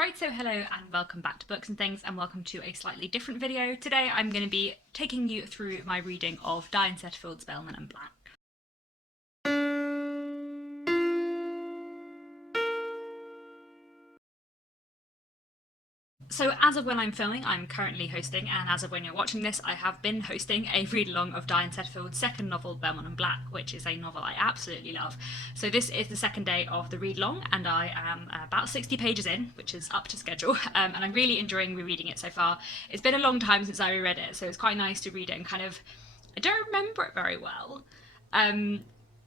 Right, so hello and welcome back to Books and Things, and welcome to a slightly different video. Today I'm going to be taking you through my reading of Diane Setterfield's Bellman Black. So as of when I'm filming, I'm currently hosting, and as of when you're watching this, I have been hosting a read-along of Diane Setterfield's second novel, Bellman Black, which is a novel I absolutely love. So this is the second day of the read-along, and I am about 60 pages in, which is up to schedule, and I'm really enjoying rereading it so far. It's been a long time since I reread it, so it's quite nice to read it and kind of... I don't remember it very well,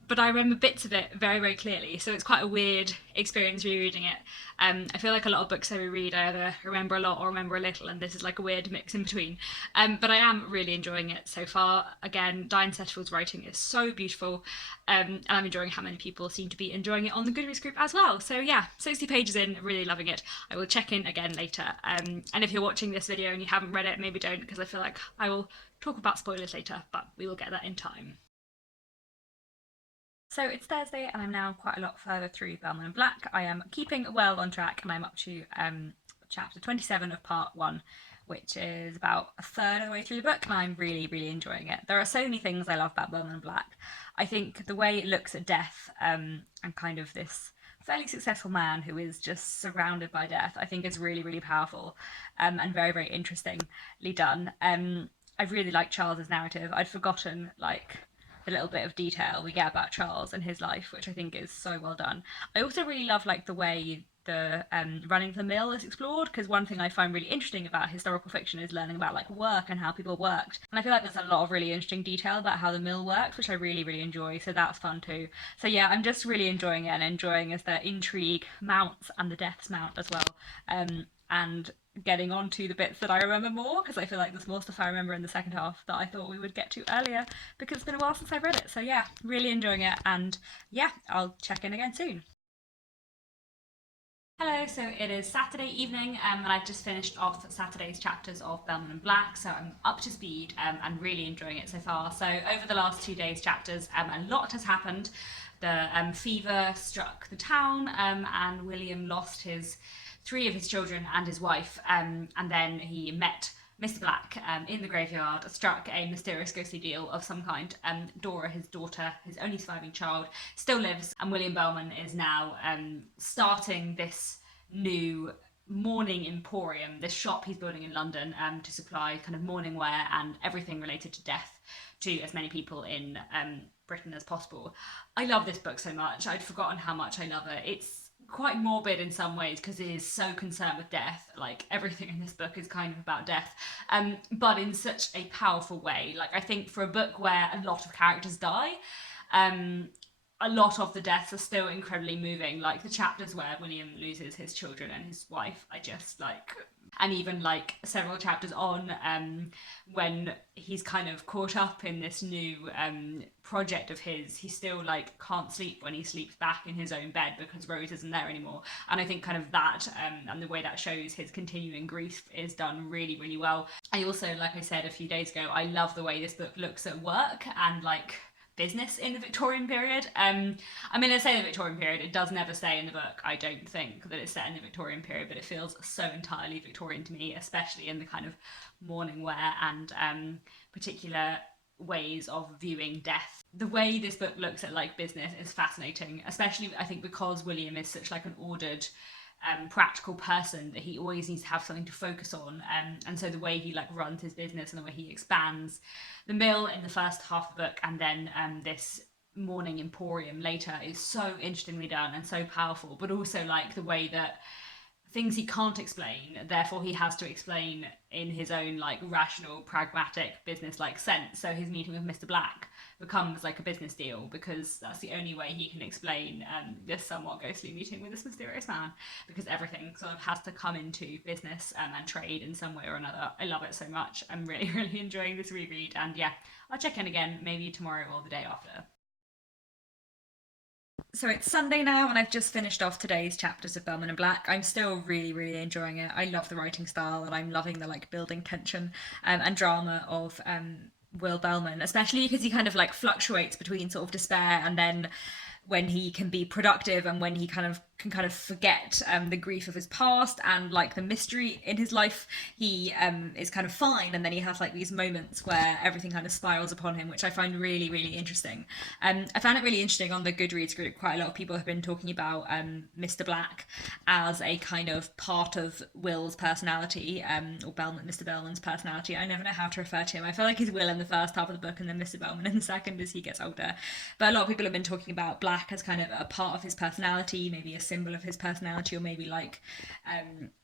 but I remember bits of it very, very clearly, so it's quite a weird experience rereading it. I feel like a lot of books I reread, I either remember a lot or remember a little, and this is like a weird mix in between. But I am really enjoying it so far. Again, Diane Setterfield's writing is so beautiful, and I'm enjoying how many people seem to be enjoying it on the Goodreads group as well. So yeah, 60 pages in, really loving it. I will check in again later. And if you're watching this video and you haven't read it, maybe don't, because I feel like I will talk about spoilers later, but we will get that in time. So it's Thursday and I'm now quite a lot further through Bellman Black. I am keeping well on track and I'm up to chapter 27 of part 1, which is about a third of the way through the book, and I'm really, really enjoying it. There are so many things I love about Bellman Black. I think the way it looks at death and kind of this fairly successful man who is just surrounded by death, I think is really, really powerful and very, very interestingly done. I really like Charles's narrative. I'd forgotten the little bit of detail we get about Charles and his life, which I think is so well done. I also really love the way the running of the mill is explored, because one thing I find really interesting about historical fiction is learning about work and how people worked, and I feel like there's a lot of really interesting detail about how the mill works, which I really, really enjoy, so that's fun too. So yeah, I'm just really enjoying it, and enjoying as the intrigue mounts and the deaths mount as well, and getting on to the bits that I remember more, because I feel like there's more stuff I remember in the second half that I thought we would get to earlier, because it's been a while since I've read it. So yeah, really enjoying it, and yeah, I'll check in again soon. Hello, so it is Saturday evening, and I've just finished off Saturday's chapters of Bellman Black, so I'm up to speed and really enjoying it so far. So over the last 2 days' chapters, a lot has happened. The fever struck the town, and William lost 3 of his children and his wife, and then he met Mr. Black in the graveyard, struck a mysterious ghostly deal of some kind. Dora, his daughter, his only surviving child, still lives, and William Bellman is now starting this new mourning emporium, this shop he's building in London to supply kind of mourning wear and everything related to death to as many people in Britain as possible. I love this book so much. I'd forgotten how much I love it. It's quite morbid in some ways because it is so concerned with death. Everything in this book is kind of about death, but in such a powerful way. I think for a book where a lot of characters die, a lot of the deaths are still incredibly moving. The chapters where William loses his children and his wife, I just and even several chapters on, when he's kind of caught up in this new project of his, he still can't sleep when he sleeps back in his own bed because Rose isn't there anymore. And I think kind of that and the way that shows his continuing grief is done really, really well. I also, like I said a few days ago, I love the way this book looks at work and business in the Victorian period. I mean, I say the Victorian period, it does never say in the book, I don't think, that it's set in the Victorian period, but it feels so entirely Victorian to me, especially in the kind of mourning wear and particular ways of viewing death. The way this book looks at business is fascinating, especially I think because William is such an ordered practical person that he always needs to have something to focus on, and so the way he runs his business and the way he expands the mill in the first half of the book and then this mourning emporium later is so interestingly done and so powerful, but also the way that things he can't explain, therefore he has to explain in his own rational, pragmatic, business-like sense. So his meeting with Mr. Black becomes a business deal because that's the only way he can explain this somewhat ghostly meeting with this mysterious man, because everything sort of has to come into business and trade in some way or another. I love it so much. I'm really, really enjoying this reread, and yeah, I'll check in again maybe tomorrow or the day after. So it's Sunday now, and I've just finished off today's chapters of Bellman Black. I'm still really, really enjoying it. I love the writing style, and I'm loving the building tension and drama of Will Bellman, especially because he kind of fluctuates between sort of despair and then when he can be productive and when he kind of can kind of forget the grief of his past and like the mystery in his life. He is kind of fine, and then he has like these moments where everything kind of spirals upon him, which I find really, really interesting. I found it really interesting on the Goodreads group. Quite a lot of people have been talking about Mr. Black as a kind of part of Will's personality, or Mr. Bellman's personality. I never know how to refer to him. I feel like he's Will in the first half of the book and then Mr. Bellman in the second as he gets older. But a lot of people have been talking about Black as kind of a part of his personality, maybe a symbol of his personality, or maybe like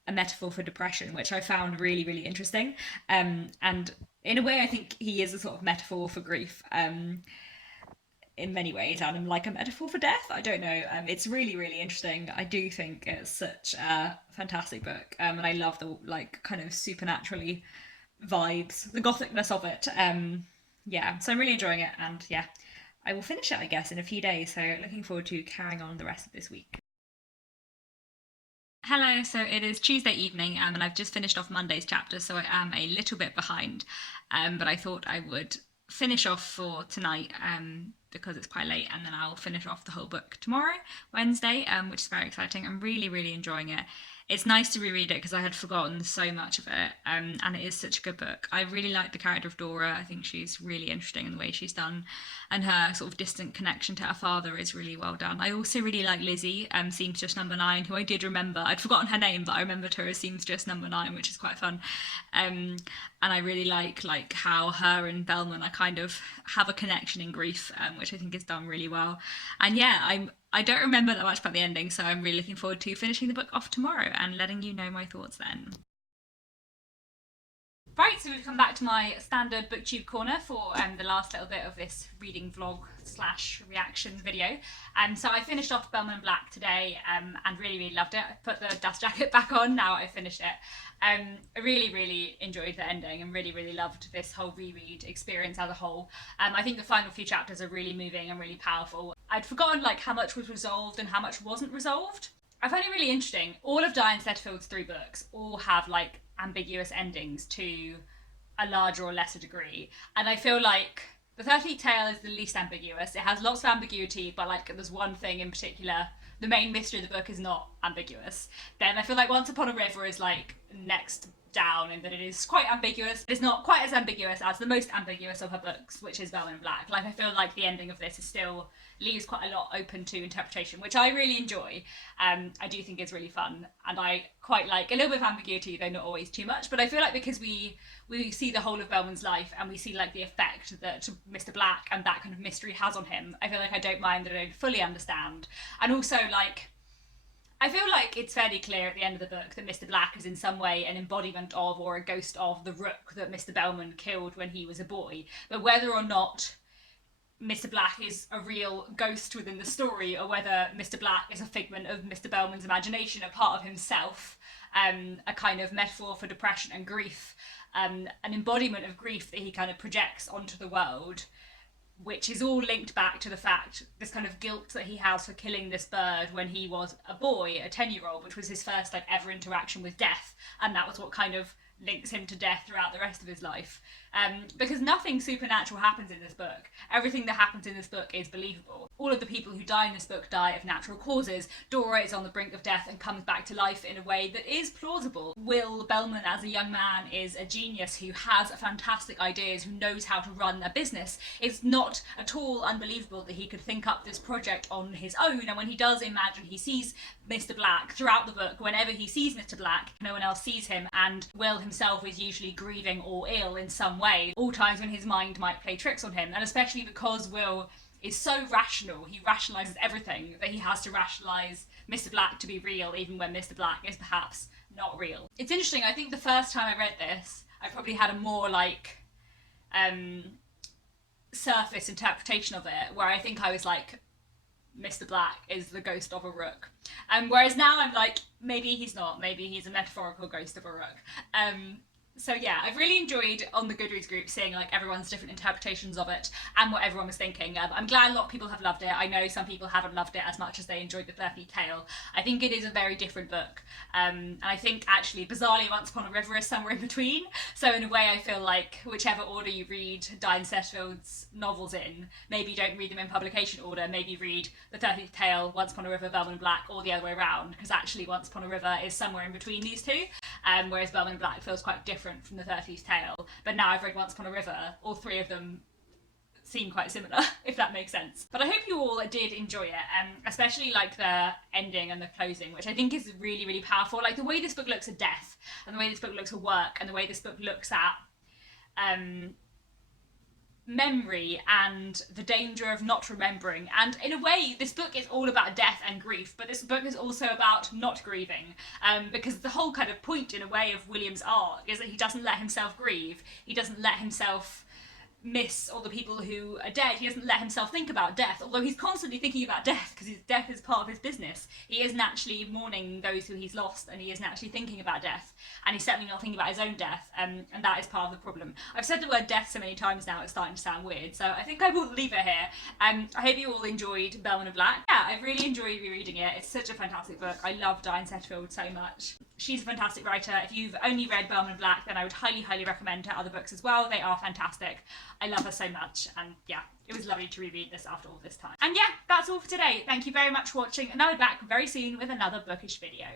a metaphor for depression, which I found really, really interesting. And in a way, I think he is a sort of metaphor for grief. In many ways, and like a metaphor for death. I don't know. It's really, really interesting. I do think it's such a fantastic book, and I love the like kind of supernaturally vibes, the gothicness of it. Yeah, so I'm really enjoying it, and yeah, I will finish it, I guess, in a few days. So looking forward to carrying on the rest of this week. Hello, so it is Tuesday evening, and I've just finished off Monday's chapter, so I am a little bit behind. But I thought I would finish off for tonight because it's quite late, and then I'll finish off the whole book tomorrow, Wednesday, which is very exciting. I'm really, really enjoying it. It's nice to reread it because I had forgotten so much of it, and it is such a good book. I really like the character of Dora. I think she's really interesting in the way she's done, and her sort of distant connection to her father is really well done. I also really like Lizzie, seamstress number 9, who I did remember. I'd forgotten her name, but I remembered her as seamstress number 9, which is quite fun. And I really like how her and Bellman are kind of have a connection in grief, which I think is done really well. And yeah, I don't remember that much about the ending, so I'm really looking forward to finishing the book off tomorrow and letting you know my thoughts then. Right, so we've come back to my standard booktube corner for the last little bit of this reading vlog slash reaction video. So I finished off Bellman Black today and really, really loved it. I put the dust jacket back on now I finished it. I really, really enjoyed the ending and really, really loved this whole reread experience as a whole. I think the final few chapters are really moving and really powerful. I'd forgotten like how much was resolved and how much wasn't resolved. I find it really interesting. All of Diane Setterfield's 3 books all have like ambiguous endings to a larger or lesser degree, and I feel like the 13th Tale is the least ambiguous. It has lots of ambiguity, but like there's one thing in particular. The main mystery of the book is not ambiguous. Then I feel like Once Upon a River is like next down in that it is quite ambiguous. It's not quite as ambiguous as the most ambiguous of her books, which is Bellman Black. Like I feel like the ending of this is still leaves quite a lot open to interpretation, which I really enjoy. I do think is really fun, and I quite like a little bit of ambiguity, though not always too much. But I feel like because we see the whole of Bellman's life and we see like the effect that Mr. Black and that kind of mystery has on him, I feel like I don't mind that I don't fully understand. And also like I feel like it's fairly clear at the end of the book that Mr. Black is in some way an embodiment of or a ghost of the rook that Mr. Bellman killed when he was a boy. But whether or not Mr. Black is a real ghost within the story, or whether Mr. Black is a figment of Mr. Bellman's imagination, a part of himself, a kind of metaphor for depression and grief, an embodiment of grief that he kind of projects onto the world, which is all linked back to the fact, this kind of guilt that he has for killing this bird when he was a boy, a 10-year-old, which was his first like ever interaction with death, and that was what kind of links him to death throughout the rest of his life. Because nothing supernatural happens in this book. Everything that happens in this book is believable. All of the people who die in this book die of natural causes. Dora is on the brink of death and comes back to life in a way that is plausible. Will Bellman, as a young man, is a genius who has fantastic ideas, who knows how to run a business. It's not at all unbelievable that he could think up this project on his own, and when he does imagine he sees Mr. Black throughout the book, whenever he sees Mr. Black, no one else sees him, and Will himself is usually grieving or ill in some way, all times when his mind might play tricks on him, and especially because Will is so rational, he rationalises everything, that he has to rationalise Mr. Black to be real, even when Mr. Black is perhaps not real. It's interesting, I think the first time I read this, I probably had a more like surface interpretation of it, where I think I was like, Mr. Black is the ghost of a rook. Whereas now I'm like, maybe he's not, maybe he's a metaphorical ghost of a rook. So yeah, I've really enjoyed on the Goodreads group seeing like everyone's different interpretations of it and what everyone was thinking. I'm glad a lot of people have loved it. I know some people haven't loved it as much as they enjoyed the Fluffy Tale. I think it is a very different book, and I think actually, bizarrely, Once Upon a River is somewhere in between. So in a way, I feel like whichever order you read Diane Setterfield's novels in, maybe don't read them in publication order. Maybe read the 30th Tale, Once Upon a River, Bellman Black, or the other way around, because actually Once Upon a River is somewhere in between these two, whereas Bellman Black feels quite different from the 30th Tale. But now I've read Once Upon a River, all three of them seem quite similar, if that makes sense. But I hope you all did enjoy it, especially like the ending and the closing, which I think is really, really powerful. Like the way this book looks at death, and the way this book looks at work, and the way this book looks at memory and the danger of not remembering. And in a way, this book is all about death and grief, but this book is also about not grieving, because the whole kind of point, in a way, of William's arc is that he doesn't let himself grieve. He doesn't let himself miss all the people who are dead. He doesn't let himself think about death, although he's constantly thinking about death because death is part of his business. He isn't actually mourning those who he's lost, and he isn't actually thinking about death, and he's certainly not thinking about his own death, and that is part of the problem. I've said the word death so many times now, it's starting to sound weird, so I think I will leave it here. I hope you all enjoyed Bellman Black. Yeah, I've really enjoyed rereading it. It's such a fantastic book. I love Diane Setterfield so much. She's a fantastic writer. If you've only read Bellman Black, then I would highly, highly recommend her other books as well. They are fantastic. I love her so much, and yeah, it was lovely to reread this after all this time. And yeah, that's all for today. Thank you very much for watching, and I'll be back very soon with another bookish video.